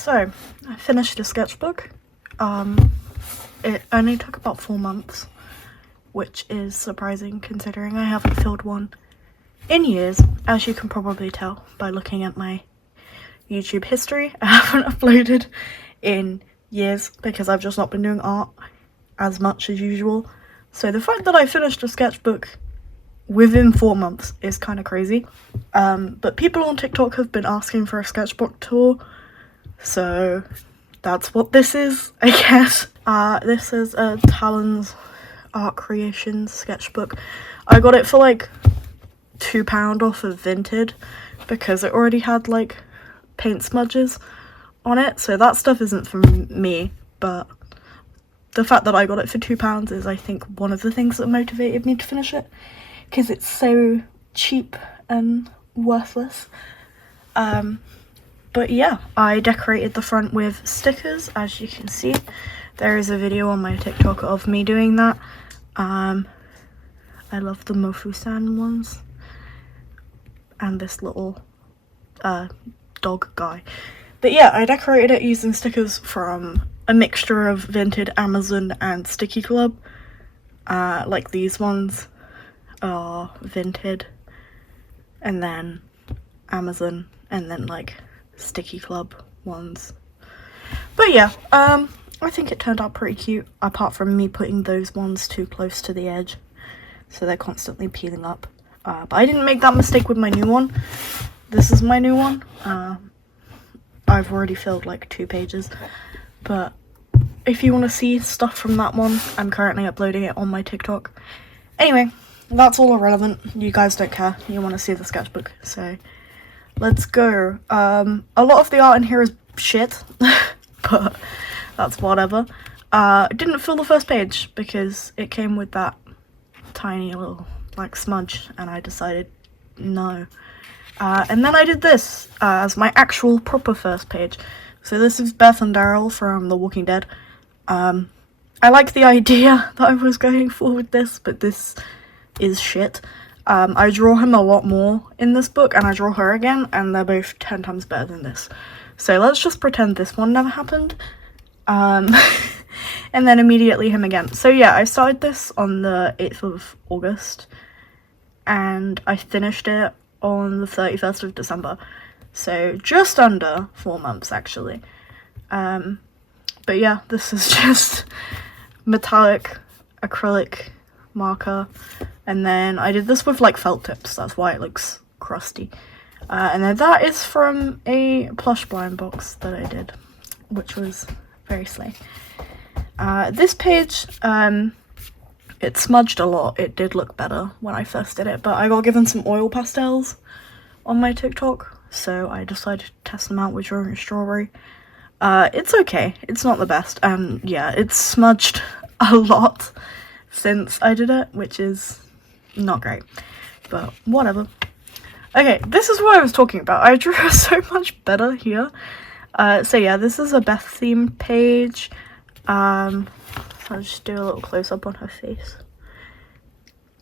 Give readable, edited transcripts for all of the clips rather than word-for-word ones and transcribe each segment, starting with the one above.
So, I finished a sketchbook. It only took about 4 months, which is surprising considering I haven't filled one in years, as you can probably tell by looking at my YouTube history. I haven't uploaded in years because I've just not been doing art as much as usual. So the fact that I finished a sketchbook within 4 months is kind of crazy. But people on TikTok have been asking for a sketchbook tour, so that's what this is, I guess. This is a Talon's Art Creations sketchbook. I got it for like £2 off of Vinted because it already had like paint smudges on it, so that stuff isn't from me, but the fact that I got it for £2 is, I think, one of the things that motivated me to finish it, because it's so cheap and worthless. But yeah, I decorated the front with stickers, as you can see. There is a video on my TikTok of me doing that. I love the Mofu-san ones. And this little dog guy. But yeah, I decorated it using stickers from a mixture of Vinted, Amazon, and Sticky Club. Like these ones are Vinted, and then Amazon, and then like Sticky Club ones. But yeah, I think it turned out pretty cute, apart from me putting those ones too close to the edge, so they're constantly peeling up. But I didn't make that mistake with my new one. This is my new one. I've already filled like 2 pages, but if you want to see stuff from that one, I'm currently uploading it on my TikTok. Anyway, that's all irrelevant. You guys don't care. You want to see the sketchbook, so let's go. A lot of the art in here is shit, but that's whatever. Didn't fill the first page because it came with that tiny little like smudge, and I decided no. And then I did this as my actual proper first page. So this is Beth and Daryl from The Walking Dead. I like the idea that I was going for with this, but this is shit. I draw him a lot more in this book, and I draw her again, and they're both 10 times better than this. So let's just pretend this one never happened. And then immediately him again. So yeah, I started this on the 8th of August, and I finished it on the 31st of December. So just under 4 months, actually. But yeah, this is just metallic acrylic marker, and then I did this with like felt tips, that's why it looks crusty. And then that is from a plush blind box that I did, which was very slay. This page, it smudged a lot. It did look better when I first did it, but I got given some oil pastels on my TikTok, so I decided to test them out with drawing a strawberry. It's okay, it's not the best, and yeah, it's smudged a lot since I did it, which is not great, but whatever. Okay, this is what I was talking about. I drew so much better here. So yeah, this is a Beth themed page. I'll just do a little close-up on her face.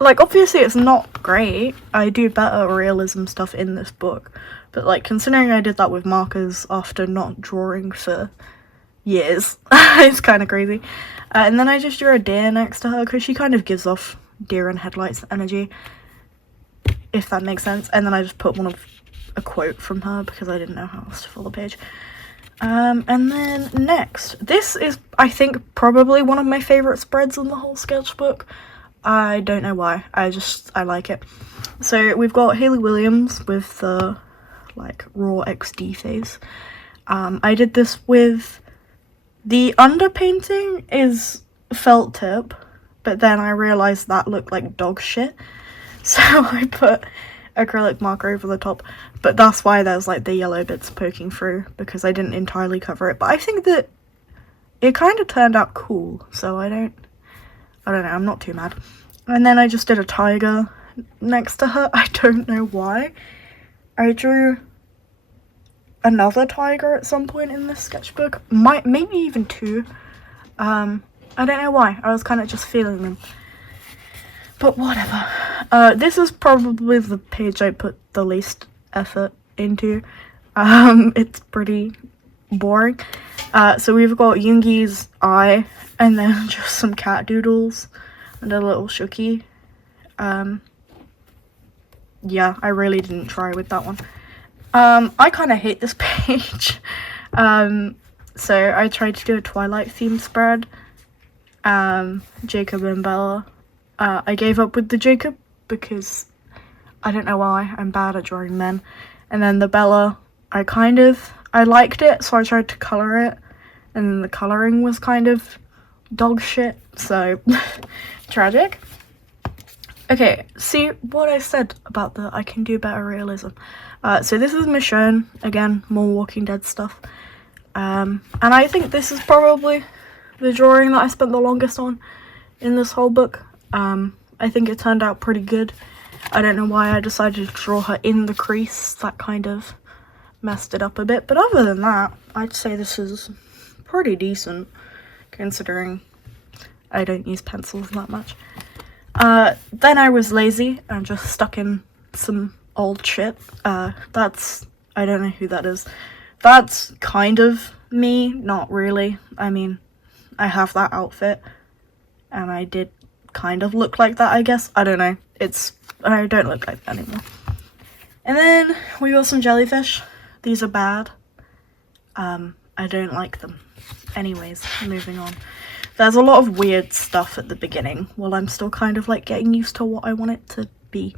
Like, obviously it's not great. I do better realism stuff in this book, but like, considering I did that with markers after not drawing for years, it's kind of crazy. And then I just drew a deer next to her because she kind of gives off deer in headlights energy, if that makes sense. And then I just put a quote from her because I didn't know how else to fill the page. And then next, this is, I think, probably one of my favourite spreads in the whole sketchbook. I don't know why, I like it. So we've got Hayley Williams with the like raw XD face. I did this with, the underpainting is felt tip, but then I realised that looked like dog shit, so I put acrylic marker over the top, but that's why there's like the yellow bits poking through, because I didn't entirely cover it. But I think that it kind of turned out cool, so I don't know, I'm not too mad. And then I just did a tiger next to her. I don't know why. I drew another tiger at some point in this sketchbook, maybe even 2. I don't know why, I was kind of just feeling them. But whatever. This is probably the page I put the least effort into. It's pretty boring. So we've got Yoongi's eye, and then just some cat doodles and a little Shooky. Yeah, I really didn't try with that one. I kind of hate this page. So I tried to do a Twilight themed spread. Jacob and Bella. I gave up with the Jacob because I don't know why, I'm bad at drawing men. And then the Bella, I liked it, so I tried to colour it, and then the colouring was kind of dog shit, so tragic. Okay, see what I said about the I can do better realism. So this is Michonne, again, more Walking Dead stuff. And I think this is probably the drawing that I spent the longest on in this whole book. I think it turned out pretty good. I don't know why I decided to draw her in the crease. That kind of messed it up a bit. But other than that, I'd say this is pretty decent, considering I don't use pencils that much. Then I was lazy and just stuck in some old shit. I don't know who that is. That's kind of me, not really. I mean, I have that outfit, and I did kind of look like that, I guess. I don't know. I don't look like that anymore. And then we got some jellyfish. These are bad. I don't like them. Anyways, moving on. There's a lot of weird stuff at the beginning, while I'm still kind of like getting used to what I want it to be.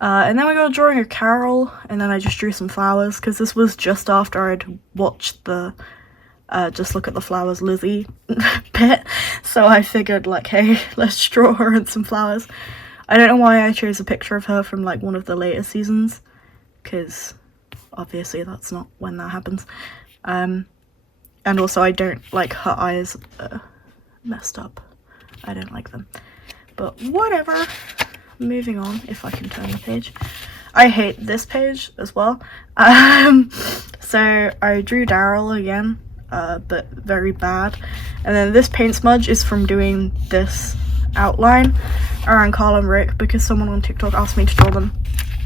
And then we got drawing a Carol, and then I just drew some flowers, because this was just after I'd watched the Just Look at the Flowers Lizzie bit, so I figured like, hey, let's draw her and some flowers. I don't know why I chose a picture of her from like one of the later seasons, because obviously that's not when that happens. And also I don't like her eyes messed up. I don't like them. But whatever. Moving on, if I can turn the page. I hate this page as well. So I drew Daryl again, but very bad. And then this paint smudge is from doing this outline around Carl and Rick, because someone on TikTok asked me to draw them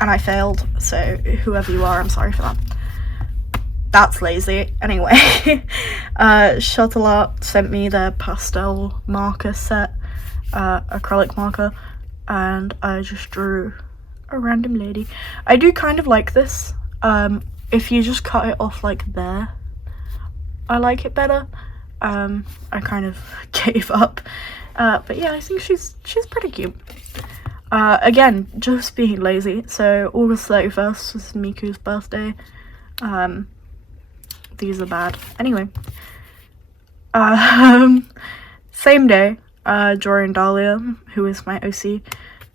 and I failed. So whoever you are, I'm sorry for that. That's lazy. Anyway, Shuttle Art sent me their pastel marker set, acrylic marker, and I just drew a random lady. I do kind of like this. If you just cut it off like there, I like it better. I kind of gave up. But yeah, I think she's pretty cute. Again, just being lazy. So August 31st was Miku's birthday. These are bad. Anyway. Same day, drawing Dahlia, who is my OC.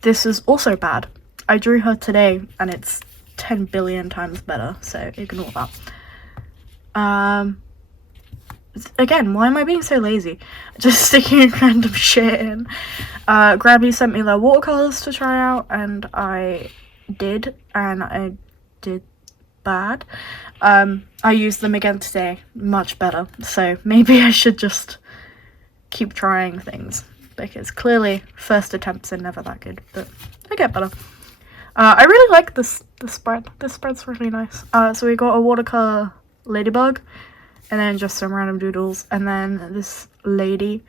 This is also bad. I drew her today, and it's 10 billion times better, so ignore that. Again, why am I being so lazy? Just sticking random shit in. Grabby sent me their watercolors to try out, and I did bad. I used them again today, much better, so maybe I should just keep trying things, because clearly first attempts are never that good, but I get better. I really like this spread. This spread's really nice. So we got a watercolor ladybug, and then just some random doodles, and then this lady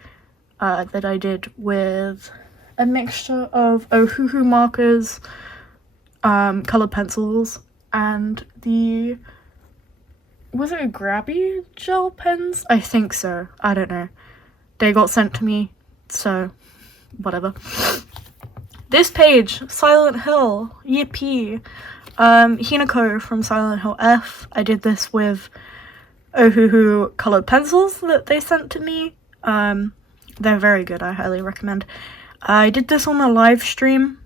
that I did with a mixture of Ohuhu markers, colored pencils, and was it a Grabby gel pens? I think so. I don't know. They got sent to me, so whatever. This page, Silent Hill, yippee. Hinako from Silent Hill F. I did this with Ohuhu colored pencils that they sent to me. They're very good, I highly recommend. I did this on a live stream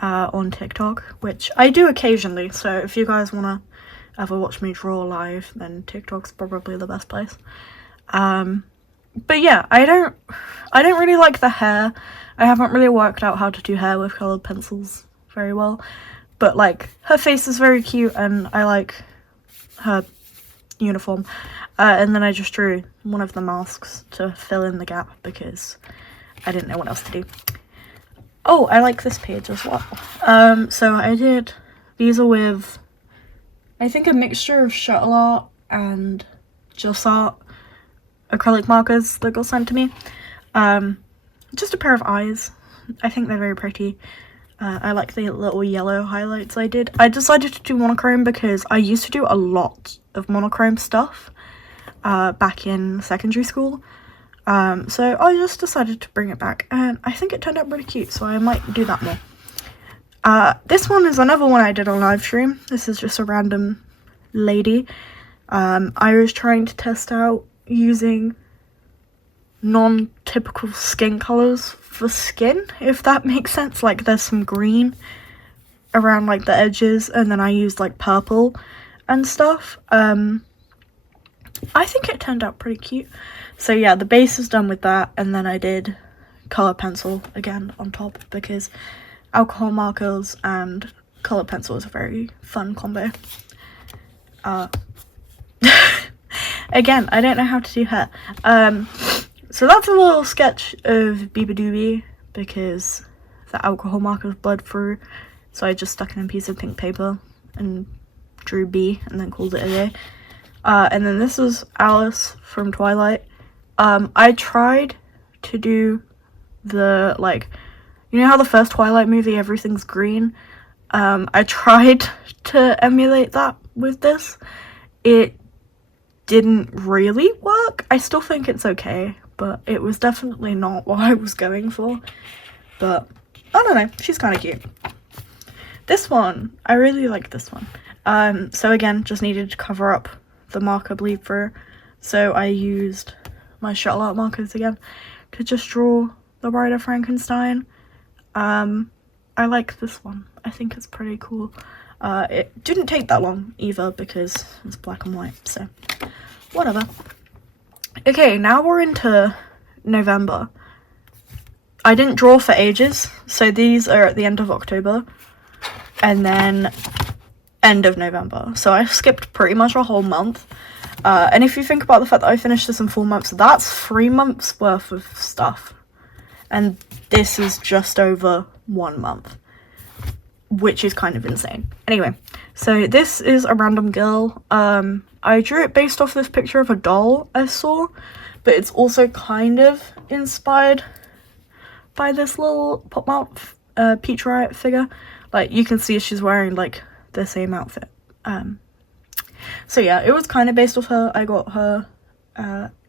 on TikTok, which I do occasionally, so if you guys want to ever watch me draw live, then TikTok's probably the best place. But yeah, I don't really like the hair. I haven't really worked out how to do hair with colored pencils very well, but like her face is very cute, and I like her uniform. And then I just drew one of the masks to fill in the gap because I didn't know what else to do. Oh, I like this page as well. So I did, these are with, I think, a mixture of shuttle art and Just Art acrylic markers that got sent to me. Just a pair of eyes. I think they're very pretty. I like the little yellow highlights I did. I decided to do monochrome because I used to do a lot of monochrome stuff back in secondary school. So I just decided to bring it back, and I think it turned out pretty cute, so I might do that more. This one is another one I did on live stream. This is just a random lady. I was trying to test out using non-typical skin colors for skin, if that makes sense. Like, there's some green around like the edges, and then I used like purple and stuff. I think it turned out pretty cute. So yeah, the base is done with that, and then I did color pencil again on top because alcohol markers and color pencil is a very fun combo. Again, I don't know how to do hair. So that's a little sketch of Biba Doobie because the alcohol markers bled through, so I just stuck in a piece of pink paper and drew B and then called it a day. And then this is Alice from Twilight. I tried to do the, like, you know how the first Twilight movie, everything's green? I tried to emulate that with this. It didn't really work. I still think it's okay, but it was definitely not what I was going for. But, I don't know, she's kind of cute. This one, I really like this one. So again, just needed to cover up the marker bleed through. So I used my shuttle art markers again to just draw the Bride of Frankenstein. I like this one. I think it's pretty cool. It didn't take that long either because it's black and white, so whatever. Okay, now we're into November. I didn't draw for ages, so these are at the end of October and then end of November. So I skipped pretty much a whole month. And if you think about the fact that I finished this in 4 months, that's 3 months worth of stuff. And this is just over 1 month, which is kind of insane. Anyway, so this is a random girl. I drew it based off this picture of a doll I saw, but it's also kind of inspired by this little pop out Peach Riot figure. Like, you can see she's wearing like the same outfit. So yeah, it was kind of based off her. I got her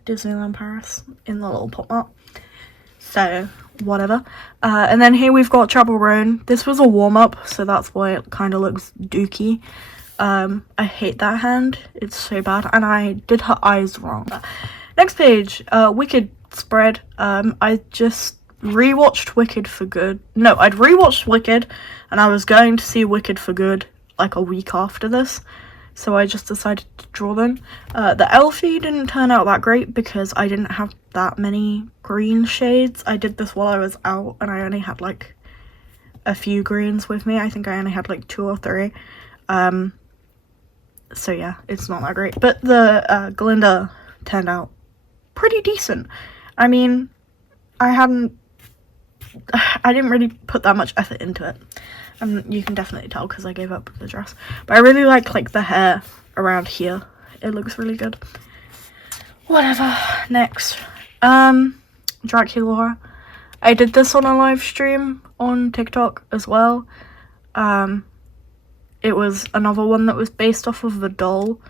Disneyland Paris in the little pop art. So whatever. And then here we've got Chapel Roan. This was a warm-up, so that's why it kind of looks dookie. I hate that hand. It's so bad. And I did her eyes wrong. Next page, Wicked spread. I just rewatched Wicked for good. No, I'd rewatched Wicked, and I was going to see Wicked for good like a week after this. So I just decided to draw them. The Elfie didn't turn out that great because I didn't have that many green shades. I did this while I was out and I only had like a few greens with me. I think I only had like 2 or 3. So yeah, it's not that great. But the Glinda turned out pretty decent. I mean, I didn't really put that much effort into it. You can definitely tell because I gave up the dress. But I really like the hair around here. It looks really good. Whatever. Next. Draculaura. I did this on a live stream on TikTok as well. It was another one that was based off of the doll.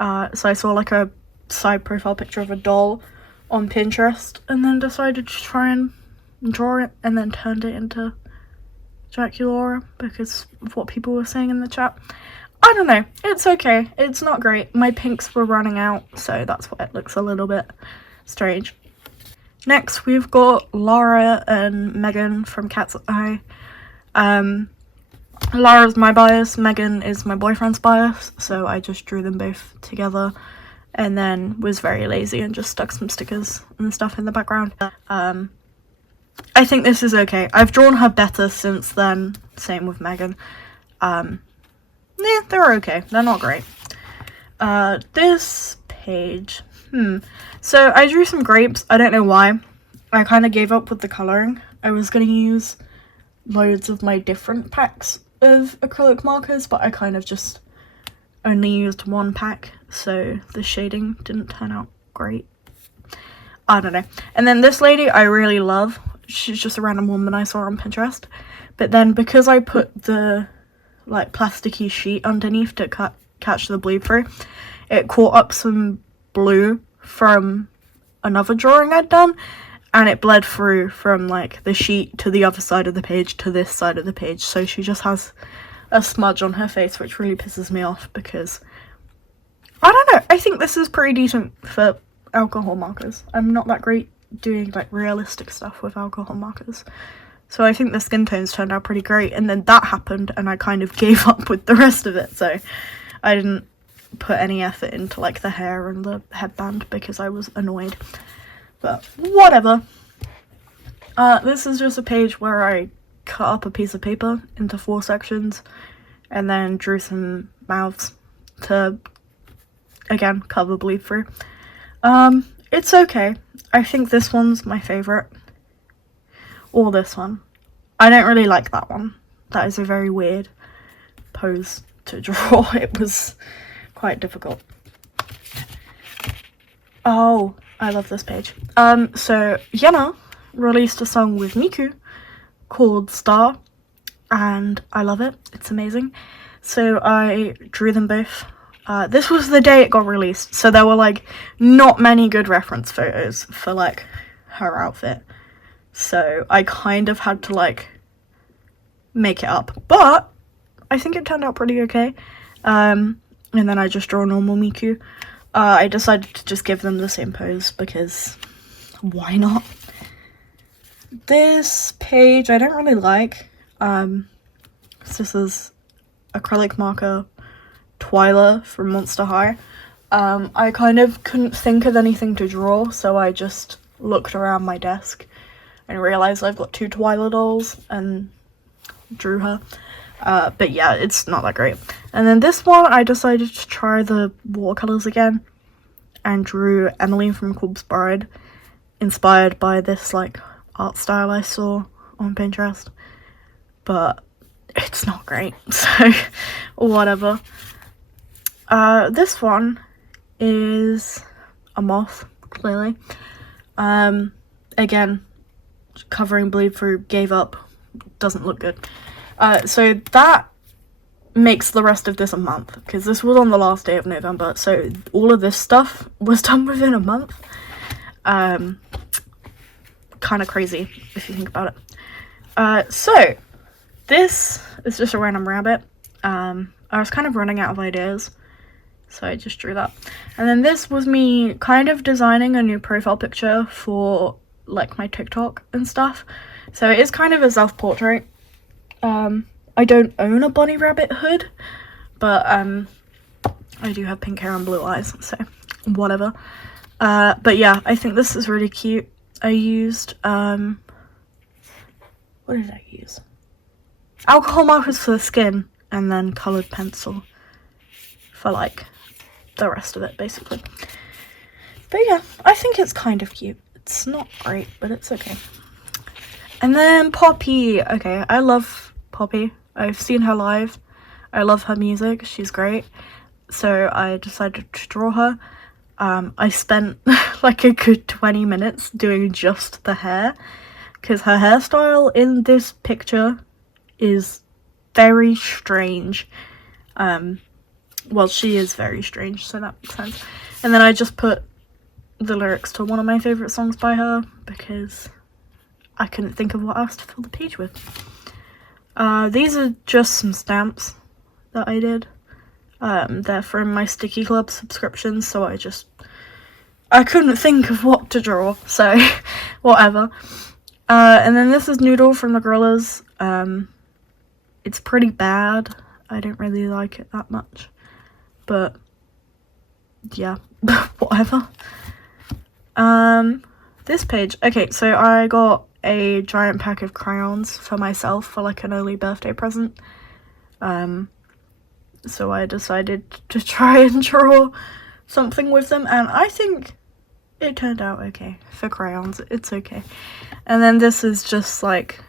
So I saw like a side profile picture of a doll on Pinterest and then decided to try and draw it and then turned it into Draculaura because of what people were saying in the chat. I don't know. It's okay. It's not great. My pinks were running out, so that's why it looks a little bit strange. Next, we've got Lara and Megan from Cat's Eye. Lara's my bias, Megan is my boyfriend's bias, so I just drew them both together and then was very lazy and just stuck some stickers and stuff in the background. I think this is okay. I've drawn her better since then. Same with Megan. Yeah, they're okay. They're not great. This page. So I drew some grapes. I don't know why. I kind of gave up with the colouring. I was going to use loads of my different packs of acrylic markers, but I kind of just only used one pack, so the shading didn't turn out great. I don't know. And then this lady I really love. She's just a random woman I saw on Pinterest. But then because I put the like plasticky sheet underneath to catch the bleed through, it caught up some blue from another drawing I'd done, and it bled through from like the sheet to the other side of the page to this side of the page. So she just has a smudge on her face, which really pisses me off because I don't know, I think this is pretty decent for alcohol markers. I'm not that great doing like realistic stuff with alcohol markers, so I think the skin tones turned out pretty great. And then that happened and I kind of gave up with the rest of it, so I didn't put any effort into like the hair and the headband because I was annoyed, but whatever. This is just a page where I cut up a piece of paper into 4 sections and then drew some mouths to again cover bleed through. It's okay. I think this one's my favorite, or this one. I don't really like that one. That is a very weird pose to draw. It was quite difficult. Oh, I love this page. So Yena released a song with Miku called Star, and I love it. It's amazing. So I drew them both. This was the day it got released, so there were like not many good reference photos for like her outfit, so I kind of had to like make it up, but I think it turned out pretty okay. And then I just draw normal Miku. I decided to just give them the same pose because why not? This page I don't really like. This is acrylic marker Twyla from Monster High. I kind of couldn't think of anything to draw, so I just looked around my desk and realised I've got 2 Twyla dolls and drew her. But yeah, it's not that great. And then this one, I decided to try the watercolours again and drew Emily from Corpse Bride, inspired by this like art style I saw on Pinterest, but it's not great, so whatever. This one is a moth, clearly. Again, covering bleed through, gave up, doesn't look good. So that makes the rest of this a month, because this was on the last day of November, so all of this stuff was done within a month. Kind of crazy, if you think about it. So, this is just a random rabbit. I was kind of running out of ideas, so I just drew that. And then this was me kind of designing a new profile picture for like my TikTok and stuff. So it is kind of a self-portrait. I don't own a bunny rabbit hood, but I do have pink hair and blue eyes, so whatever. But yeah, I think this is really cute. I used, what did I use? Alcohol markers for the skin, and then coloured pencil for like the rest of it, basically. But yeah, I think it's kind of cute. It's not great, but it's okay. And then Poppy. Okay, I love Poppy. I've seen her live. I love her music. She's great. So I decided to draw her. I spent like a good 20 minutes doing just the hair, because her hairstyle in this picture is very strange. Well, she is very strange, so that makes sense. And then I just put the lyrics to one of my favourite songs by her, because I couldn't think of what else to fill the page with. These are just some stamps that I did. They're from my Sticky Club subscription, so I couldn't think of what to draw, so whatever. And then this is Noodle from the Gorillas. It's pretty bad. I don't really like it that much, but yeah, whatever. This page. Okay, so I got a giant pack of crayons for myself for like an early birthday present. So I decided to try and draw something with them, and I think it turned out okay for crayons. It's okay. And then this is just like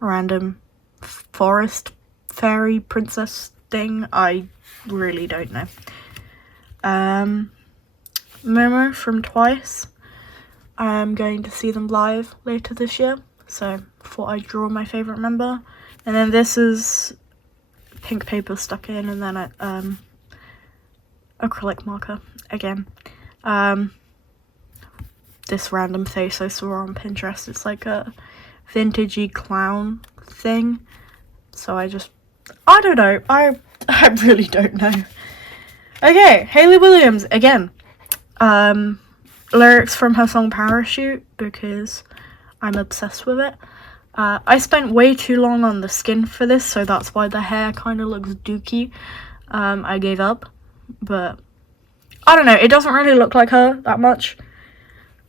random forest fairy princess thing. I really don't know. Momo from Twice. I'm going to see them live later this year, so thought I'd draw my favourite member. And then this is pink paper stuck in, and then acrylic marker again. This random face I saw on Pinterest. It's like a vintagey clown thing. So I don't know. I really don't know. Okay, Hayley Williams again. Lyrics from her song Parachute, because I'm obsessed with it. I spent way too long on the skin for this, so that's why the hair kind of looks dookie. I gave up, but I don't know, it doesn't really look like her that much.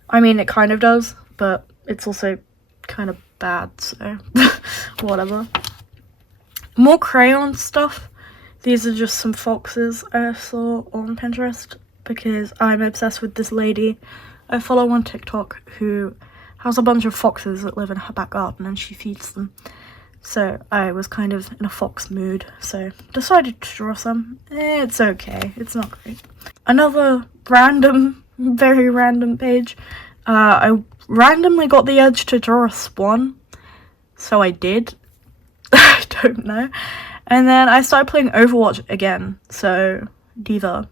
I mean, it kind of does, but it's also kind of bad, so whatever. More crayon stuff. These are just some foxes I saw on Pinterest, because I'm obsessed with this lady I follow on TikTok who has a bunch of foxes that live in her back garden, and she feeds them. So I was kind of in a fox mood, so decided to draw some. It's okay, it's not great. Another random, very random page. I randomly got the urge to draw a swan, so I did. I don't know. And then I started playing Overwatch again, so Diva.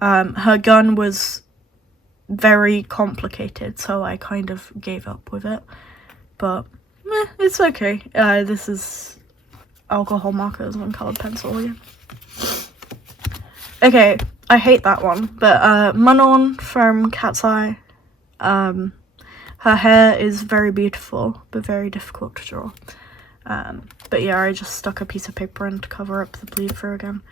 Her gun was very complicated, so I kind of gave up with it. But it's okay. This is alcohol markers and colored pencil again. Okay, I hate that one, but Manon from Cat's Eye. Her hair is very beautiful, but very difficult to draw. But yeah, I just stuck a piece of paper in to cover up the bleed through again.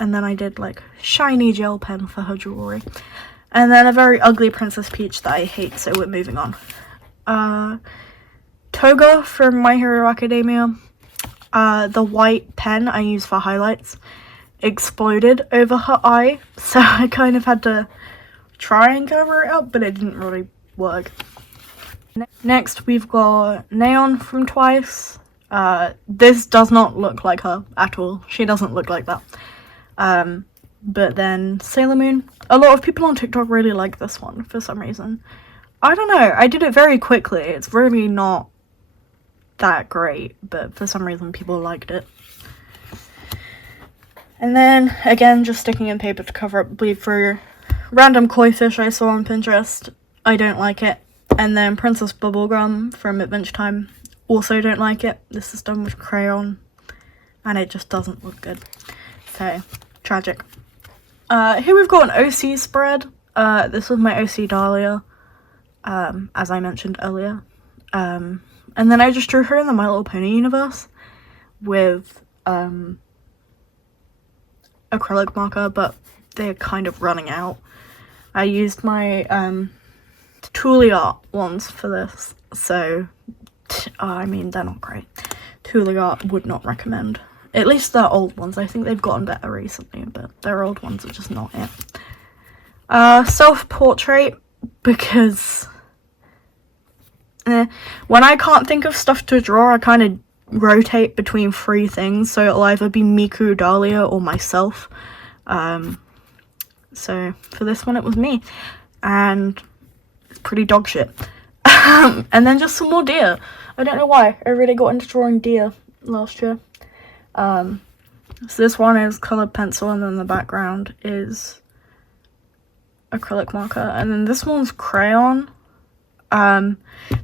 And then I did like shiny gel pen for her jewelry. And then a very ugly Princess Peach that I hate, so we're moving on. Toga from My Hero Academia. The white pen I use for highlights exploded over her eye, so I kind of had to try and cover it up, but it didn't really work. Next we've got Neon from Twice. This does not look like her at all. She doesn't look like that. But then Sailor Moon. A lot of people on TikTok really like this one for some reason. I don't know, I did it very quickly. It's really not that great, but for some reason people liked it. And then, again, just sticking in paper to cover up bleed through. Random koi fish I saw on Pinterest. I don't like it. And then Princess Bubblegum from Adventure Time. Also don't like it. This is done with crayon, and it just doesn't look good. So, tragic. Here we've got an OC spread. This was my OC Dahlia, as I mentioned earlier. And then I just drew her in the My Little Pony universe with acrylic marker, but they're kind of running out. I used my Tooly Art ones for this, so I mean, they're not great. Tooly Art would not recommend. At least their old ones. I think they've gotten better recently, but their old ones are just not it. Self-portrait, because when I can't think of stuff to draw, I kind of rotate between three things, so it'll either be Miku, Dahlia, or myself. So for this one it was me, and it's pretty dog shit. And then just some more deer. I don't know why, I really got into drawing deer last year. So this one is colored pencil, and then the background is acrylic marker, and then this one's crayon.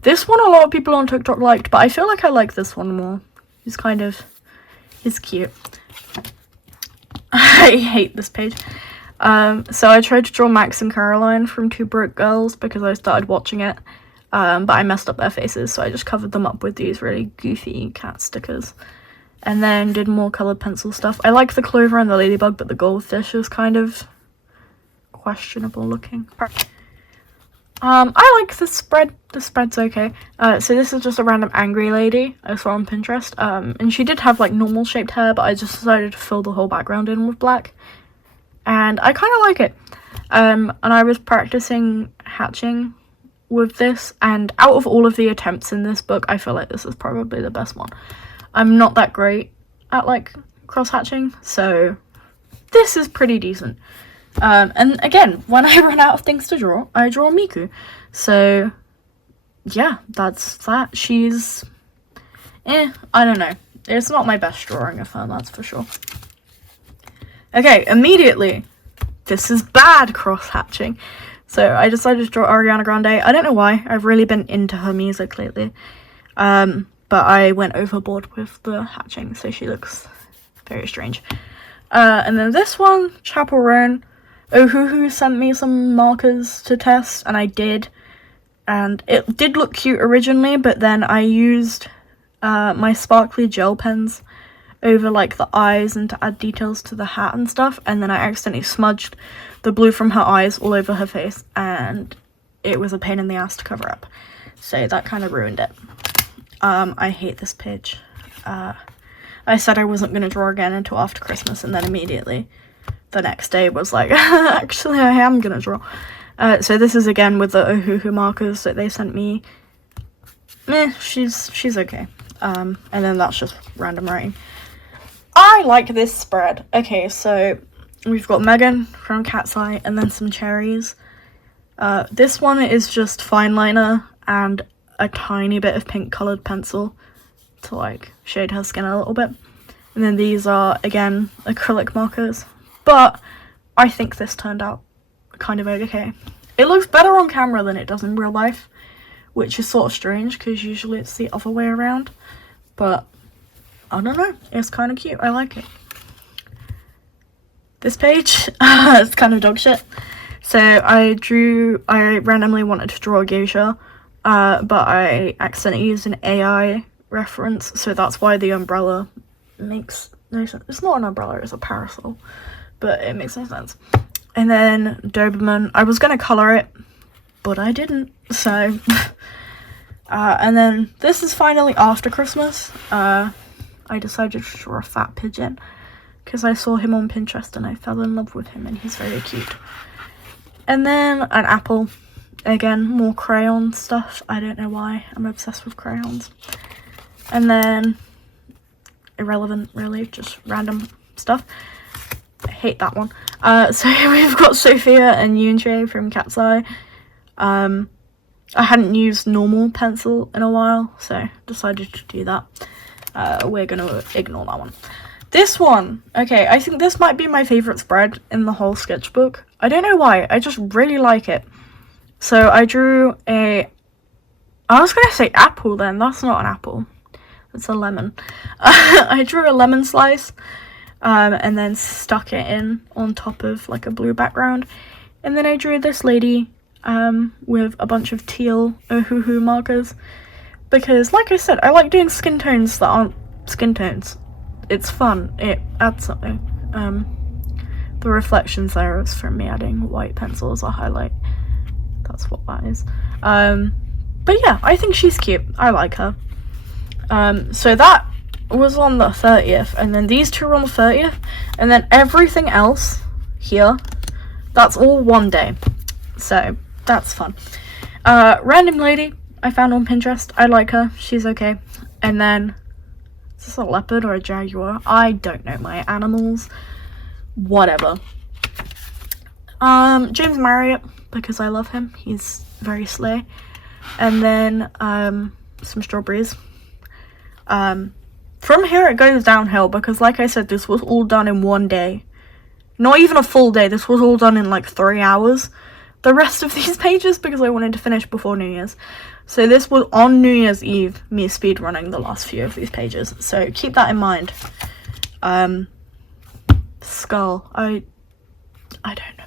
This one a lot of people on TikTok liked, but I feel like I like this one more. He's cute. I hate this page. So I tried to draw Max and Caroline from Two Broke Girls because I started watching it, but I messed up their faces, so I just covered them up with these really goofy cat stickers. And then did more colored pencil stuff. I like the clover and the ladybug, but the goldfish is kind of questionable looking. I like this spread. The spread's okay. So this is just a random angry lady I saw on Pinterest. And she did have like normal shaped hair, but I just decided to fill the whole background in with black. And I kind of like it. And I was practicing hatching with this, and out of all of the attempts in this book, I feel like this is probably the best one. I'm not that great at like cross-hatching, so this is pretty decent. And again, when I run out of things to draw, I draw Miku. So yeah, that's that. She's I don't know. It's not my best drawing of her, that's for sure. Okay, immediately, this is bad cross-hatching. So I decided to draw Ariana Grande. I don't know why. I've really been into her music lately. But I went overboard with the hatching, so she looks very strange. And then this one, Chaperone. Ohuhu sent me some markers to test, and I did. And it did look cute originally, but then I used my sparkly gel pens over like the eyes and to add details to the hat and stuff, and then I accidentally smudged the blue from her eyes all over her face, and it was a pain in the ass to cover up, so that kind of ruined it. I hate this page. I said I wasn't going to draw again until after Christmas, and then immediately the next day was like, actually I am going to draw. So this is again with the Ohuhu markers that they sent me. She's okay. And then that's just random writing. I like this spread. Okay, so we've got Megan from Cat's Eye and then some cherries. This one is just fine liner and a tiny bit of pink coloured pencil to like shade her skin a little bit. And then these are, again, acrylic markers. But I think this turned out kind of okay. It looks better on camera than it does in real life, which is sort of strange because usually it's the other way around. But I don't know, it's kind of cute. I like it. This page is kind of dog shit. So I randomly wanted to draw a geisha, but I accidentally used an AI reference, so that's why the umbrella makes no sense. It's not an umbrella, it's a parasol, but it makes no sense. And then Doberman, I was going to colour it, but I didn't, so... and then this is finally after Christmas. I decided to draw a fat pigeon because I saw him on Pinterest and I fell in love with him and he's very cute. And then an apple. Again, more crayon stuff. I don't know why. I'm obsessed with crayons. And then irrelevant, really, just random stuff. I hate that one. So we've got Sophia and Yunche from Cat's Eye. I hadn't used normal pencil in a while, so decided to do that. We're gonna ignore that one. This one, okay, I think this might be my favourite spread in the whole sketchbook. I don't know why, I just really like it. So I drew I was gonna say apple then, that's not an apple. It's a lemon. I drew a lemon slice, and then stuck it in on top of like a blue background. And then I drew this lady with a bunch of teal Ohuhu markers. Because, like I said, I like doing skin tones that aren't skin tones. It's fun. It adds something. The reflections there is from me adding white pencil as a highlight. That's what that is. But yeah, I think she's cute. I like her. So that was on the 30th. And then these two are on the 30th. And then everything else here, that's all one day. So, that's fun. Random lady I found on Pinterest. I like her. She's okay. And then, is this a leopard or a jaguar? I don't know my animals. Whatever. James Marriott, because I love him. He's very slay. And then, some strawberries. From here it goes downhill because, like I said, this was all done in one day. Not even a full day. This was all done in like 3 hours. The rest of these pages because I wanted to finish before New Year's. So this was on New Year's Eve, me speedrunning the last few of these pages. So keep that in mind. Skull. I don't know.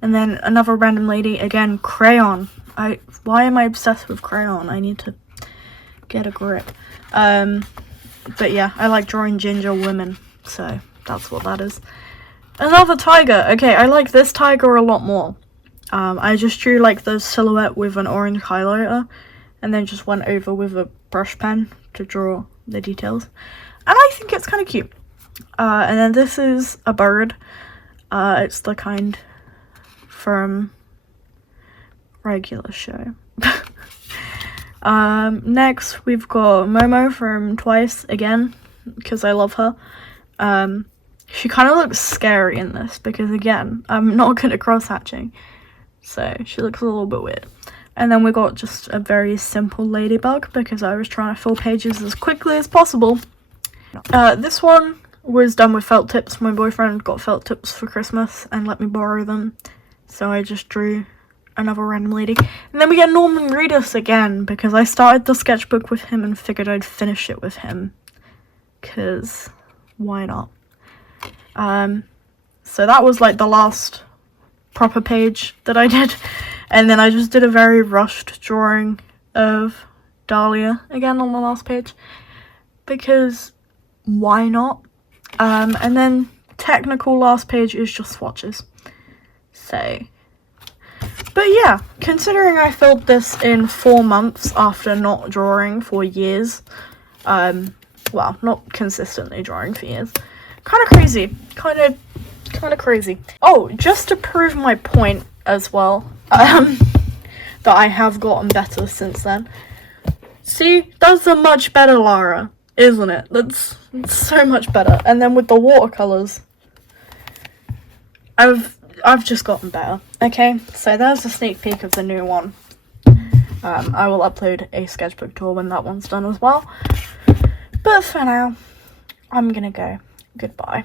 And then another random lady, again, crayon. Why am I obsessed with crayon? I need to get a grip. But yeah, I like drawing ginger women. So that's what that is. Another tiger. Okay, I like this tiger a lot more. I just drew like the silhouette with an orange highlighter and then just went over with a brush pen to draw the details. And I think it's kind of cute. And then this is a bird. It's the kind from regular show. Next we've got Momo from Twice again, because I love her. She kind of looks scary in this because, again, I'm not good at cross-hatching, so she looks a little bit weird. And then we got just a very simple ladybug because I was trying to fill pages as quickly as possible. This one was done with felt tips. My boyfriend got felt tips for Christmas and let me borrow them, so I just drew another random lady. And then we get Norman Reedus again because I started the sketchbook with him and figured I'd finish it with him, because why not? So that was like the last proper page that I did, and then I just did a very rushed drawing of Dahlia again on the last page because why not? And then technical last page is just swatches. So, but yeah, considering I filled this in 4 months after not drawing for years, well, not consistently drawing for years, kind of crazy, kind of crazy. Oh, just to prove my point as well, that I have gotten better since then. See, that's a much better Lara, isn't it? That's so much better. And then with the watercolors, I've just gotten better. Okay, so there's a sneak peek of the new one. I will upload a sketchbook tour when that one's done as well. But for now, I'm gonna go. Goodbye.